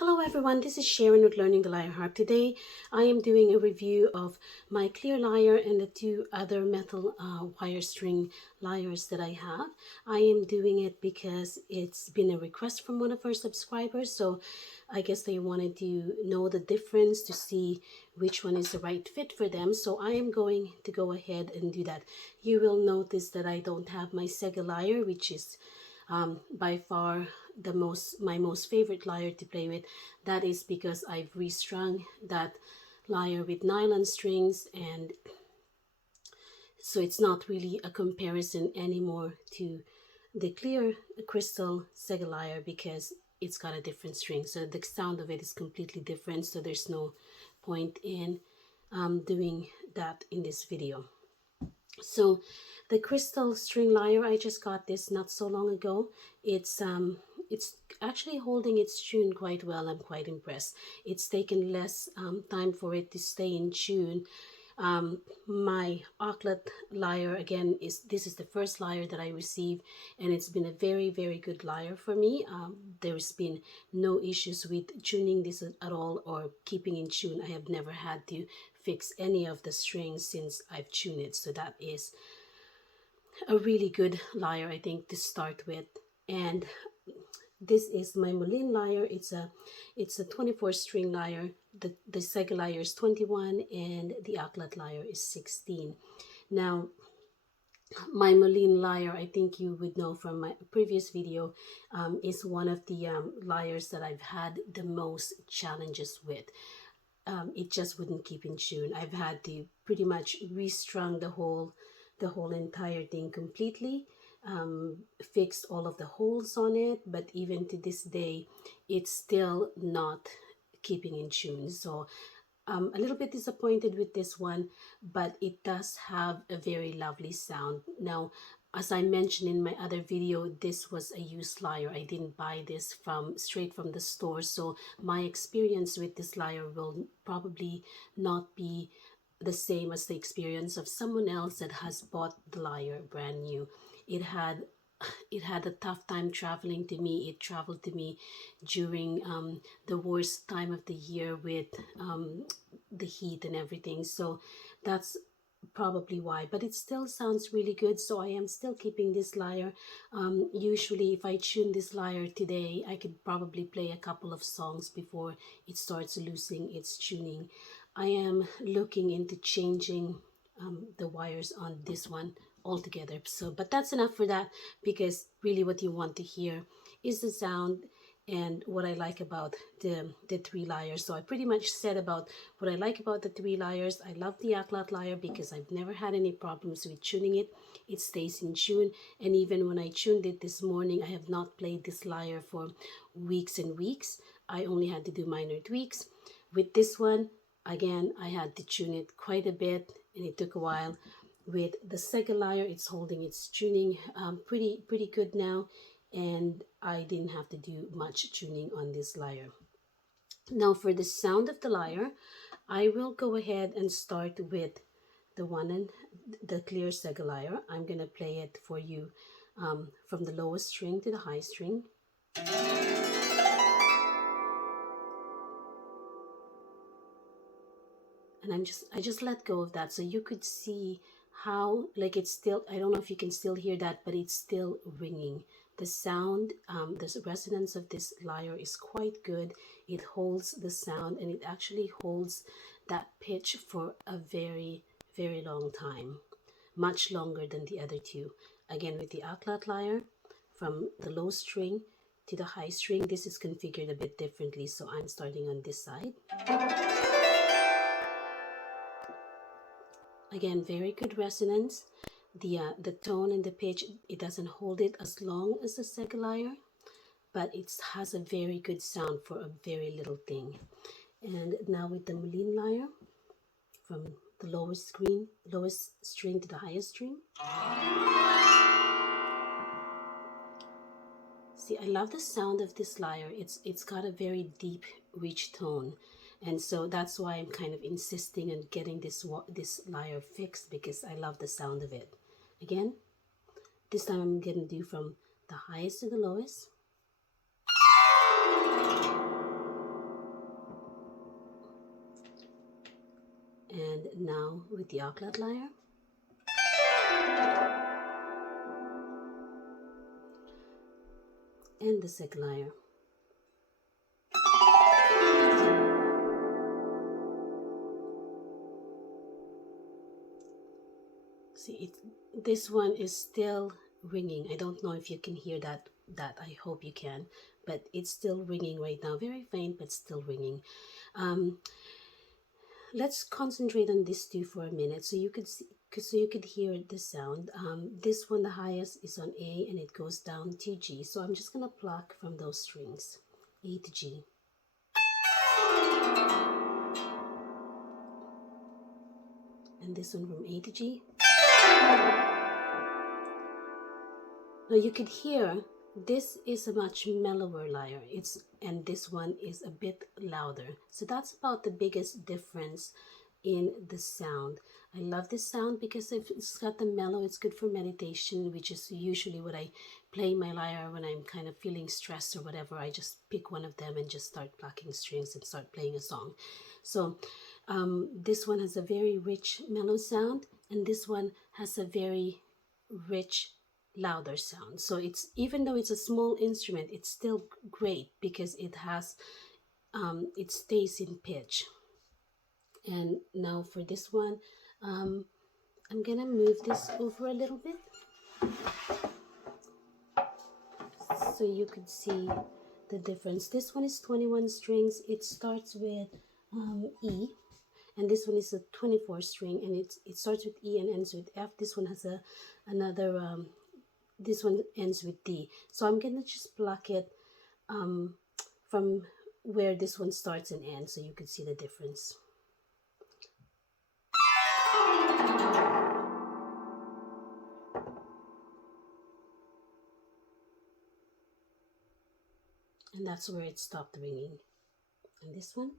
Hello everyone, this is Sharon with Learning the Lyre Harp. Today I am doing a review of my clear lyre and the two other metal wire string lyres that I have. I am doing it because it's been a request from one of our subscribers, so I guess they wanted to know the difference to see which one is the right fit for them. So I am going to go ahead and do that. You will notice that I don't have my Cega lyre, which is by far my most favorite lyre to play with. That is because I've restrung that lyre with nylon strings, and so it's not really a comparison anymore to the clear crystal Cega lyre because it's got a different string, so the sound of it is completely different. So there's no point in doing that in this video. So the crystal string lyre, I just got this not so long ago. It's actually holding its tune quite well. I'm quite impressed. It's taken less time for it to stay in tune. My Aklot lyre, again, this is the first lyre that I received, and it's been a very, very good lyre for me. There's been no issues with tuning this at all or keeping in tune. I have never had to fix any of the strings since I've tuned it, so that is a really good lyre, I think, to start with. And this is my Molin lyre. It's a 24 string lyre. The Cega lyre is 21 and the Aklot lyre is 16. Now my Molin lyre, I think you would know from my previous video, is one of the lyres that I've had the most challenges with. It just wouldn't keep in tune. I've had to pretty much restrung the whole entire thing completely, fixed all of the holes on it, but even to this day it's still not keeping in tune. So a little bit disappointed with this one, but it does have a very lovely sound. Now, as I mentioned in my other video, this was a used lyre. I didn't buy this straight from the store, so my experience with this lyre will probably not be the same as the experience of someone else that has bought the lyre brand new. It had a tough time traveling to me. It traveled to me during the worst time of the year with the heat and everything. So that's probably why, but it still sounds really good. So I am still keeping this lyre. Usually if I tune this lyre today, I could probably play a couple of songs before it starts losing its tuning. I am looking into changing the wires on this one altogether. So, but that's enough for that, because really what you want to hear is the sound and what I like about the three lyres. So I pretty much said about what I like about the three lyres. I love the Aklot lyre because I've never had any problems with tuning it. It stays in tune, and even when I tuned it this morning, I have not played this lyre for weeks and weeks. I only had to do minor tweaks. With this one, again, I had to tune it quite a bit, and it took a while. With the Cega lyre, it's holding its tuning pretty good now, and I didn't have to do much tuning on this lyre. Now for the sound of the lyre, I will go ahead and start with the clear Cega lyre. I'm gonna play it for you from the lowest string to the high string. And I just let go of that so you could see how, like, it's still, I don't know if you can still hear that, but it's still ringing. The sound, the resonance of this lyre is quite good. It holds the sound, and it actually holds that pitch for a very, very long time, much longer than the other two. Again, with the Aklot lyre, from the low string to the high string, this is configured a bit differently, so I'm starting on this side. Again, very good resonance. The tone and the pitch, it doesn't hold it as long as the Cega lyre, but it has a very good sound for a very little thing. And now with the Molin lyre, from the lowest string to the highest string. See, I love the sound of this lyre. It's got a very deep, rich tone. And so that's why I'm kind of insisting on getting this lyre fixed, because I love the sound of it. Again, this time I'm going to do from the highest to the lowest. And now with the Aklot lyre. And the Cega lyre. See, this one is still ringing. I don't know if you can hear that. I hope you can, but it's still ringing right now. Very faint, but still ringing. Let's concentrate on these two for a minute, so you could see, so you could hear the sound. This one, the highest, is on A, and it goes down to G. So I'm just gonna pluck from those strings, A to G. And this one from A to G. Now you could hear this is a much mellower lyre. And this one is a bit louder. So that's about the biggest difference in the sound. I love this sound because it's got the mellow. It's good for meditation, which is usually what I play my lyre when I'm kind of feeling stressed or whatever. I just pick one of them and just start plucking strings and start playing a song. So this one has a very rich mellow sound, and this one has a very rich louder sound. So it's, even though it's a small instrument, it's still great because it has it stays in pitch. And now for this one, I'm gonna move this over a little bit so you could see the difference. This one is 21 strings. It starts with E, and this one is a 24 string, and it starts with E and ends with F. This one has another this one ends with D. So I'm gonna just pluck it from where this one starts and ends, so you can see the difference. And that's where it stopped ringing. And this one.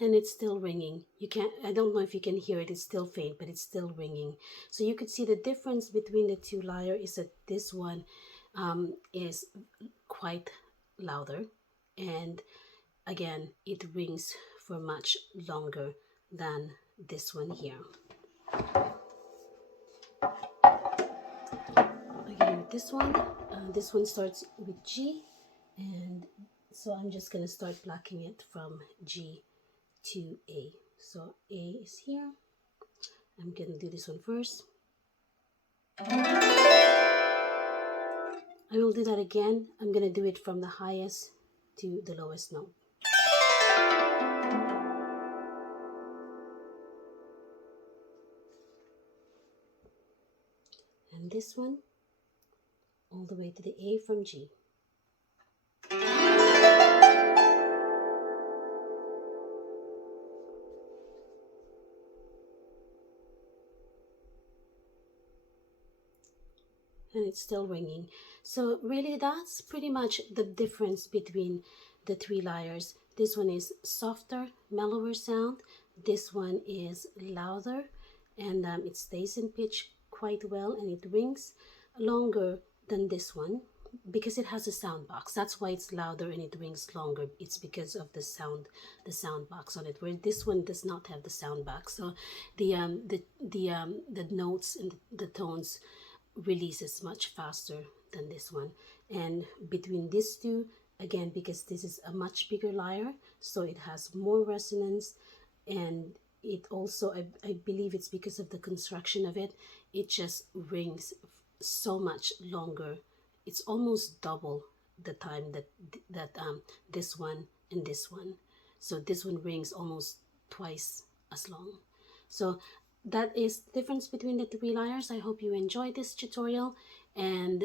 And it's still ringing. You can't, I don't know if you can hear it, it's still faint, but it's still ringing. So you could see the difference between the two lyre is that this one is quite louder, and again, it rings for much longer than this one here. Again, with this one starts with G, and so I'm just gonna start plucking it from G to A. So A is here. I'm gonna do this one first. I will do that again. I'm gonna do it from the highest to the lowest note. And this one all the way to the A from G. And it's still ringing. So really, that's pretty much the difference between the three lyres. This one is softer, mellower sound. This one is louder, and it stays in pitch quite well, and it rings longer than this one because it has a sound box. That's why it's louder and it rings longer. It's because of the sound box on it, where this one does not have the sound box. So the notes and the tones releases much faster than this one. And between these two, again, because this is a much bigger lyre, so it has more resonance, and it also, I believe it's because of the construction of it, it just rings so much longer. It's almost double the time that this one and this one. So this one rings almost twice as long. So that is the difference between the three lyres. I hope you enjoyed this tutorial, and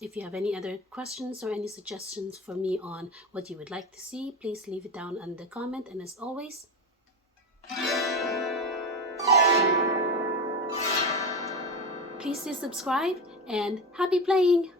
if you have any other questions or any suggestions for me on what you would like to see, please leave it down in the comment. And as always, please do subscribe, and happy playing!